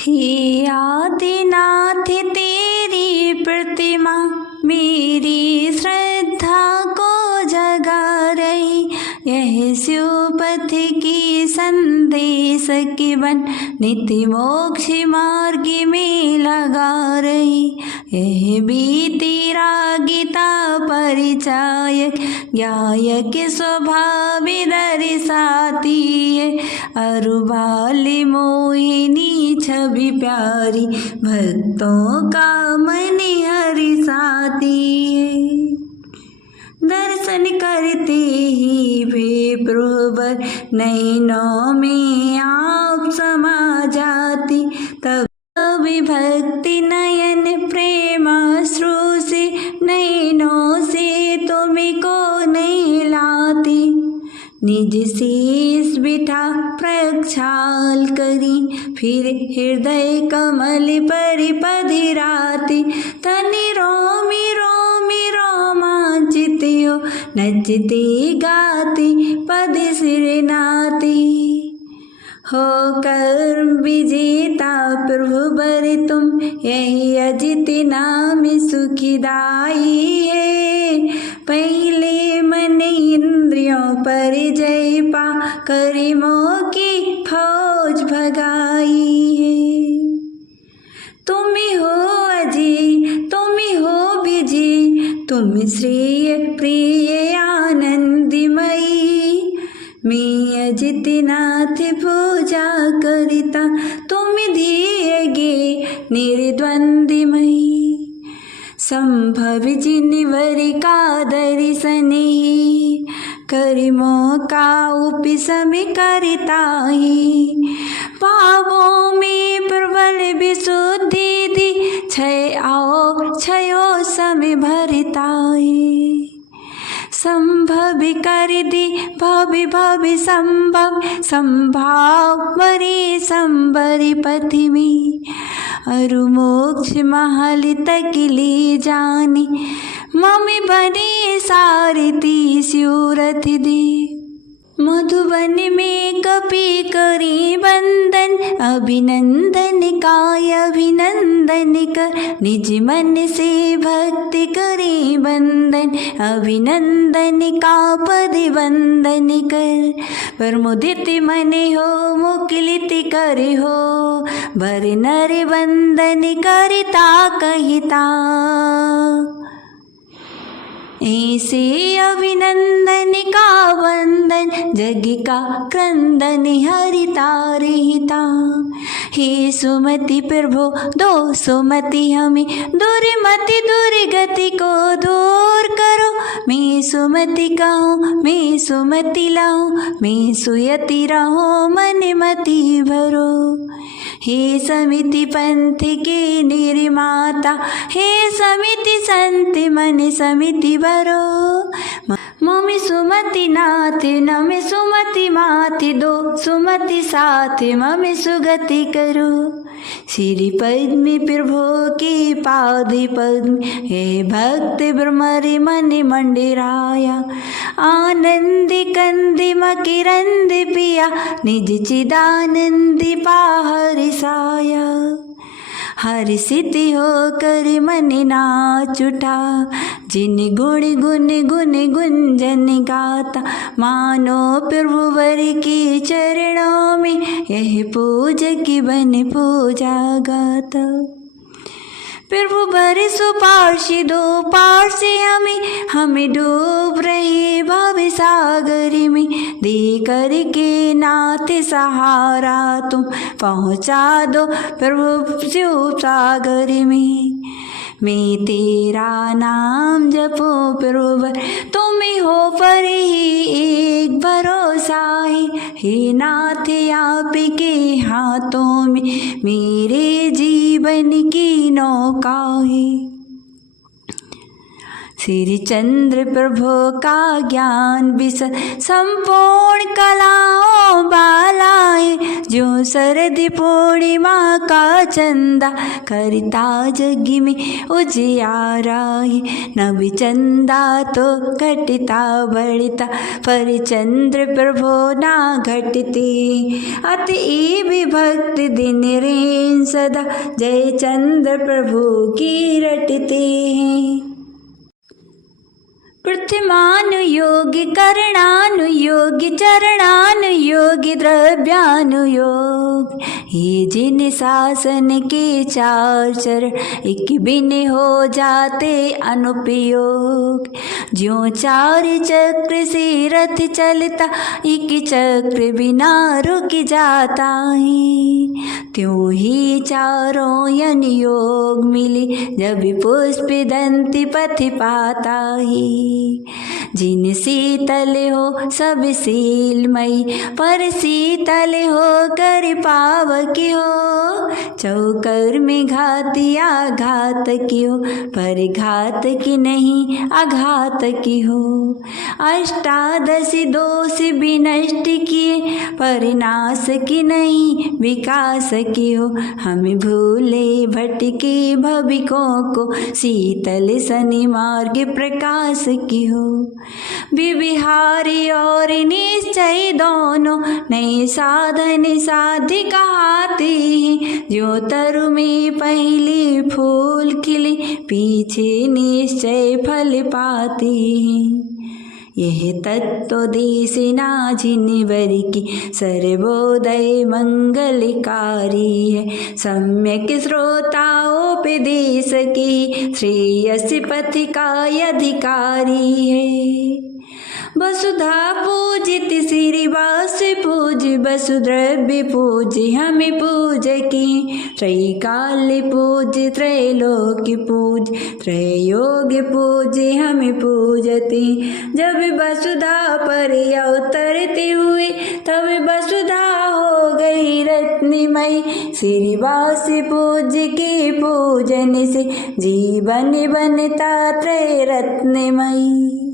हे आदिनाथ तेरी प्रतिमा मेरी श्रद्धा को जगा रही। यह शिवपथ की संदेश की बन नित्य मोक्ष मार्ग में लगा रही। यह भी तेरा गीता परिचायक गायक स्वभाव दर्शाती है। अरुबाली मोहिनी छवि प्यारी भक्तों का मन हरिसाती है। दर्शन करते ही वे प्रभुवर नैनों में आप समा जाती। तब विभक्ति नयन प्रेमाश्रु से नैनों से तुमको नहीं लाती। निज शीश बिठा प्रक्षाल करी फिर हृदय कमल पर पधिराती। तनि रोमी रोमी रोमांचित हो नचती गाती पद सिरनाती। होकर विजेता प्रभु बर तुम यही अजित नाम सुखदाई है। पहले मन इंद्रियों पर जय पा करीमों की फौज भगाई है। तुम हो अजी तुम हो विजय तुम श्रेय प्रिय आनंदमयी। मैं अजितनाथ पूजा करिता तुम दिएगे निर्द्वंद्वमयी। संभव जिनवर का दर्शन ही करीमों का उपशम करता ही। पापों में प्रबल विशुद्धि दी क्षयो समय भरता है। संभव कर दी भवि भवि संभव संभाव बरे संबरी पथि में। अरु मोक्ष महल तक ले जानी मम्मी बने सारथी सूरत दे। मधुबन में कपि करी बंदन अभिनंदन का अभिनंदन कर। निज मन से भक्ति करी बंदन अभिनंदन का पद वंदन कर। पर मुदित मन हो मुकुलित कर हो बर नर वंदन करता कहता। ऐसे अभिनंदन का वंदन जग का क्रंदन हरिता रहता। हे सुमति प्रभु दो सुमति हमें दुर्मति दुर्गति को दूर करो। मैं सुमति कहूँ मैं सुमति लाऊं मैं सुयति रहूं मन मति भरो। हे समिति पंथ के निर्माता हे समिति संत मन समिति भरो। मम्मी सुमति नाथ नमे सुमति माथि दो सुमति साथ मम्मी सुगति करो। श्री पद्म प्रभु के पाद पद्म हे भक्त ब्रह्मरि मन मंडिराया। आनंद कंद मकिरंद पिया निज चिदानंद पाहर साया। हर्षित होकर मन नाच उठा जिन गुण गुण गुण गुंजन गाता। मानो प्रभुवर के चरणों में यह पूजक बन पूजा गाता। प्रभु भर सुपार्श्व दो पार्श्व हमें डूब रहे भव सागर में। दे करके नाथ सहारा तुम पहुँचा दो प्रभु शिव सागर में। मैं तेरा नाम जपो प्रभु तुम हो पर ही एक भरोसा है। हे नाथ आपके हाथों में मेरे जीवन की नौका है। श्री चंद्र प्रभु का ज्ञान विशद संपूर्ण कलाओं बालाए, जो शरद पूर्णिमा का चंदा करता जग में उजियारा है। नव चंदा तो घटता बढ़ता, पर चंद्र प्रभु ना घटते। अतएव भक्त दिन रेन सदा, जय चंद्र प्रभु की रटते हैं। प्रथमानुयोगी करणानुयोगी चरणानुयोगी द्रव्यानुयोग, ये जिन शासन के चार चरण एक बिन हो जाते अनुपयोग। ज्यों चार चक्र से रथ चलता, एक चक्र बिना रुक जाता है। त्यों ही चारों यन योग मिले, जब पुष्प दंति पथ पाता है। जिन शीतल हो सब शीलमयी, पर शीतल हो कर पावकी हो। चौकर में घाती आघात की हो, पर घात की नहीं आघात की हो। अष्टादश दोष विनष्ट किए, पर नाश की नहीं विकास की हो। हमें भूले भटके भविकों को, शीतल शनि मार्ग प्रकाश की हो। विविहारी और निश्चय दोनों, नए साधन साध्य कहाते हैं। जो तरु में पहले फूल खिले, पीछे निश्चय फल पाते हैं। यह तत्व देश ना जिनवर की, सर्वोदय मंगलकारी है। सम्यक श्रोताओपदेश की, श्रेयस पथ का अधिकारी है। वसुधा पूजित श्री वास पूज, वसुद्रव्य पूज हमें पूज की। त्रैकाल पूज त्रैलोक पूज, त्रयोग पूज हमें पूजते। जब वसुधा पर अवतरते हुए, तब वसुधा हो गई रत्नमयी। श्रीवास पूज के पूजन से, जीवन बनता त्रय रत्नमयी।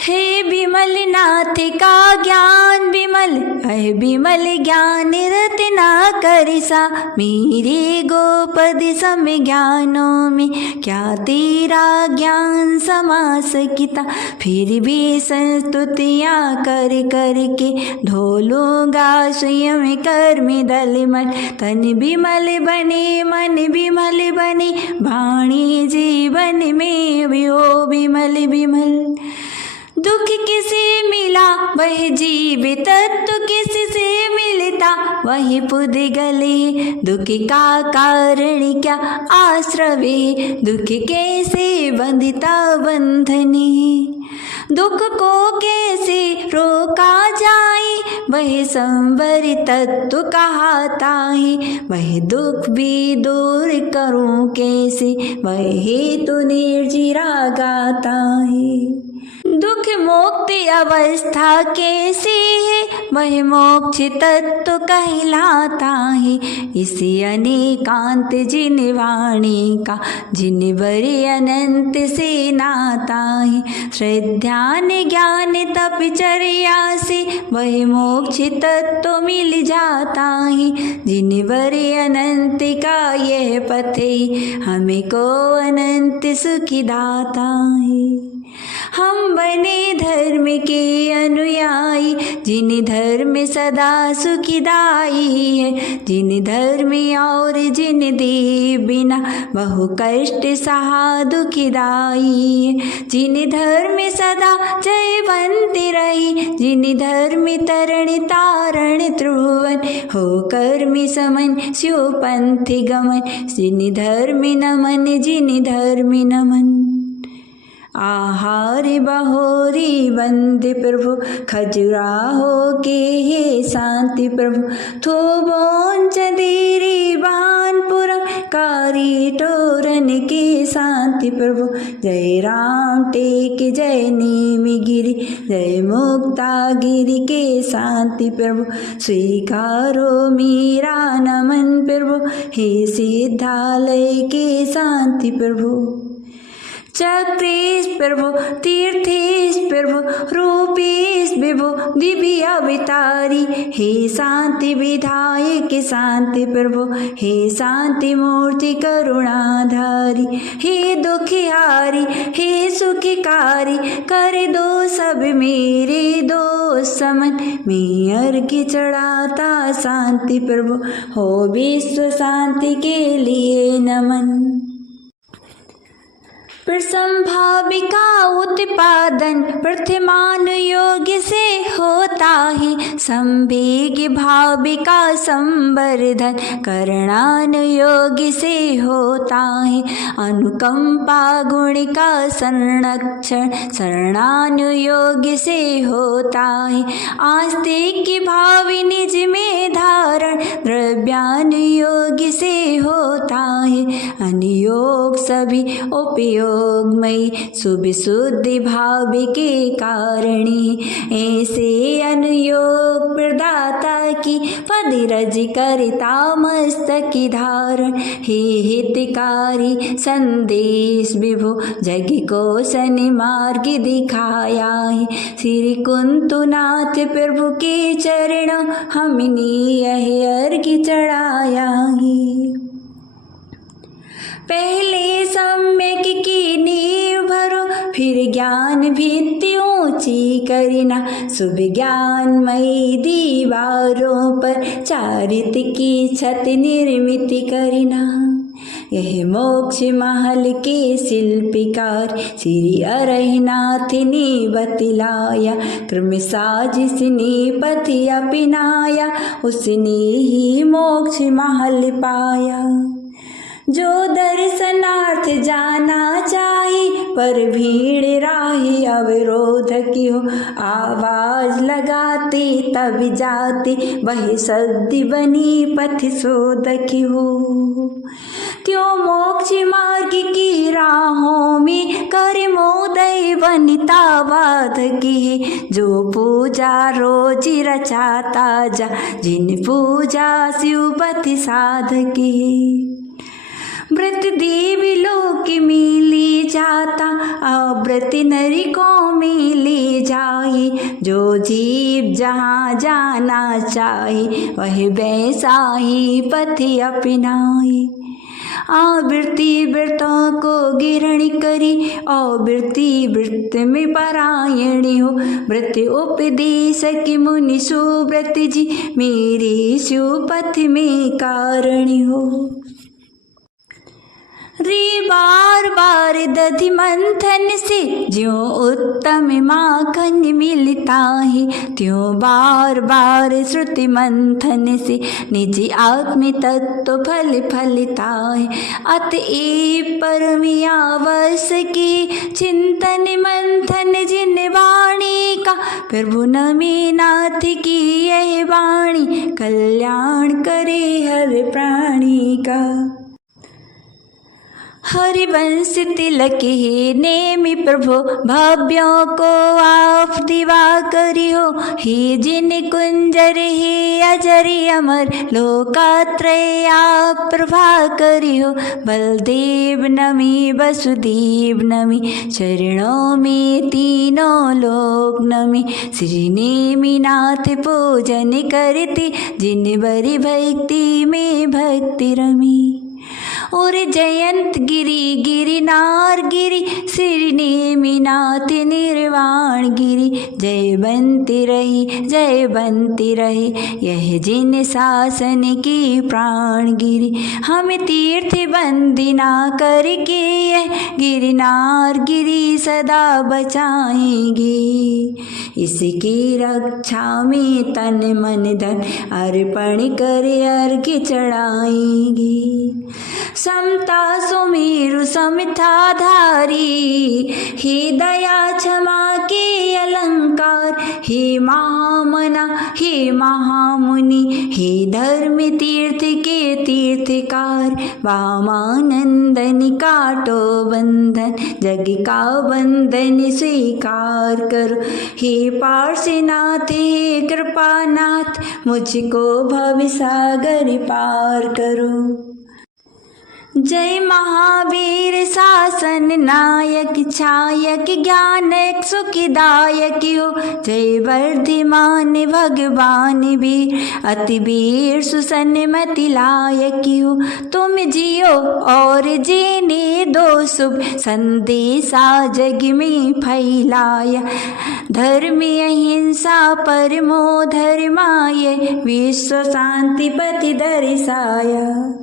हे विमल नाथ का ज्ञान विमल, है विमल ज्ञान रत्ना करिसा। मेरे गोपद सम ज्ञानों में, क्या तेरा ज्ञान समा सकिता। फिर भी संस्तुतियाँ कर कर के, धोलूंगा स्वयं कर्म दलमल। तन विमल बने मन विमल बने, वाणी जीवन में भी हो विमल विमल। दुख किसे मिला वह जीव तत्व, किससे मिलता वही पुद गले। दुख का कारण क्या आश्रवे, दुख कैसे बंधता बंधने। दुख को कैसे रोका जाए, वह संवर तत्व कहाता है। वह दुख भी दूर करूं कैसे, वह हेतु निर्जरा गाता है। दुख मुक्ति अवस्था कैसी है, वह मोक्ष तत्व कहलाता है। इसी अनेकांत जिन वाणी का, जिन बड़े अनंत से नाता है। श्रद्धान ज्ञान तपचर्या से, वह मोक्ष तत्व मिल जाता है। जिन बड़े अनंत का यह पथ है, हमें को अनंत सुखी दाता है। हम बने धर्म के अनुयायी, जिन धर्म सदा सुखदाई है। जिन धर्म और जिन दे बिना, बहु कष्ट सहा दुखदाई है। जिन धर्म सदा जयवंती रही, जिन धर्म तरण तारण त्रिभुवन। हो कर्म समन स्यो पंथ गमन, जिन धर्म नमन जिन धर्म नमन। आहार बहोरी बंदे प्रभु, खजुराहो के हे शांति प्रभु। थोबों चंदेरी बानपुरम, कारी टोरन के शांति प्रभु। जय राम टेक जय नीमगिरी, जय मुक्ता गिरी के शांति प्रभु। स्वीकारो मीरा नमन प्रभु, हे सिद्धालय के शांति प्रभु। चक्रेश प्रभु तीर्थेश प्रभु रूपेश विभु दिव्य अवतारी। हे शांति विधायक शांति प्रभु, हे शांति मूर्ति करुणाधारी। हे दुखिहारी हे सुखिकारी, कर दो सब मेरे दोष समन। मैं अर्घ्य चढ़ाता शांति प्रभु, हो विश्व शांति के लिए नमन। प्रसंभाविका उत्पादन प्रथमान योग्य से होता है। संवेग भाविका संवर्धन करणानुयोग्य से होता है। अनुकंपा गुण का संरक्षण शरणानुयोग्य से होता है। आस्तिक भाव निज में धारण द्रव्यानुयोग्य से होता है। अनुयोग सभी उपयोग मई शुभ शुद्धि भाव के कारणी। ऐसे अनुयोग प्रदाता की पद रज करता मस्तक धारण। हे हितकारी संदेश विभु, जग को सन मार्ग दिखाया है। श्री कुंतुनाथ प्रभु के चरणों हमने यह अर्घ्य चढ़ाया है। पहले सम्यक की नींव भरो, फिर ज्ञान भित्ति ऊंची करना। शुभ ज्ञानमयी दीवारों पर चारित की छत निर्मित करना। यह मोक्ष महल के शिल्पकार श्री अरहनाथ ने बतलाया। क्रम साजिश ने पथ अपनाया, उसने ही मोक्ष महल पाया। जो दर्शनार्थ जाना चाहे, पर भीड़ राही अवरोध की हो। आवाज लगाते तब जाते, वह सद्य बनी पथ शोध की हो। त्यों मोक्ष मार्ग की राहों में कर मोदय वनिता बाध की। जो पूजा रोज रचाता जा, जिन पूजा शिव पथ साधकी। व्रत देवी लोक में ले जाता, अव्रत नरकों में ले जाए। जो जीव जहाँ जाना चाहे, वह वैसा ही पथ अपनाए। आवृत्ति व्रतों को गिरण करी, अवृत्ति व्रत में परायणी हो। व्रत उपदेशक मुनि सुव्रत जी, मेरे शिव पथ में कारणि हो। रे बार बार दधि मंथन से ज्यों उत्तम माखन मिलता है, त्यों बार बार श्रुति मंथन से निज आत्म तत्व फल फलता है। अतएव परम आवश्यक चिंतन मंथन जिन वाणी का, प्रभु नमे नाथ की यह वाणी कल्याण करे हर प्राणी का। हरिवंश तिलक हे नेमि प्रभु, भव्यों को आप दिवा करियो। हे जिन कुंजर हे अजर अमर, लोकात्रय आप प्रभा करियो। बलदेव नमी वसुदेव नमी, चरणों में तीनों लोक नमी। श्री नेमि नाथ पूजन करते, जिन बरी भक्ति में भक्ति रमी। और जयंत गिरी गिरिनार गिरी, श्री नेमि नाथ निर्वाण गिरी। जय बनती रही यह जिन शासन की प्राण गिरी। हम तीर्थ बंदना करके यह गिरिनार गिरी सदा बचाएंगे। इसकी रक्षा में तन मन धन अर्पण कर अर्घ्य चढ़ाएंगे। समता सुमेरु समता धारी, हे दया क्षमा के अलंकार। हे महामना हे महामुनि, हे धर्म तीर्थ के तीर्थकार। वामानंदन काटो बंधन, जग का बंधन स्वीकार करो। हे पार्श्वनाथ हे कृपानाथ, मुझको भवसागर पार करो। जय महावीर शासन नायक छायक ज्ञानक सुखदायक हो। जय वर्धमान भगवान वीर अति वीर सुसन्मति लायक हो। तुम जियो और जीने दो शुभ संदेशा जग में फैलाया। धर्म अहिंसा परमो धर्माय विश्व शांति पति दर्शाया।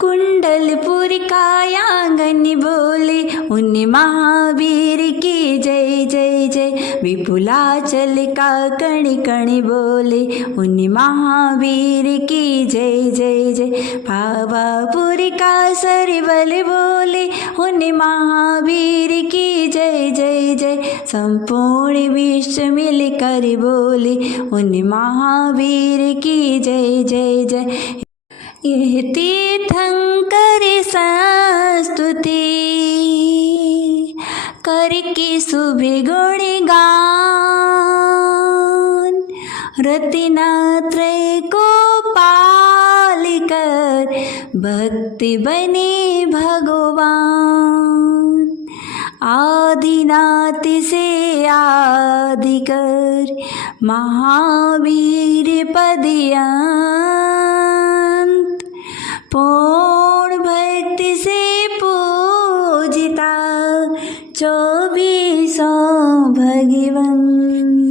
कुंडलपुर का आंगन बोले उन महावीर की जय जय जय। विपुलाचल का कण कण बोले उन महावीर की जय जय जय। पावापुर का सरवल बोले उन महावीर की जय जय जय। संपूर्ण विश्व मिलकर बोले उन महावीर की जय जय जय। यह तीर्थंकर संस्तुति करके शुभ गुणगान। रत्नात्रय को पाल कर भक्ति बने भगवान। आदिनाथ से आदि कर महावीर पदयान। पूर्ण भक्ति से पूजिता 24 भगवन।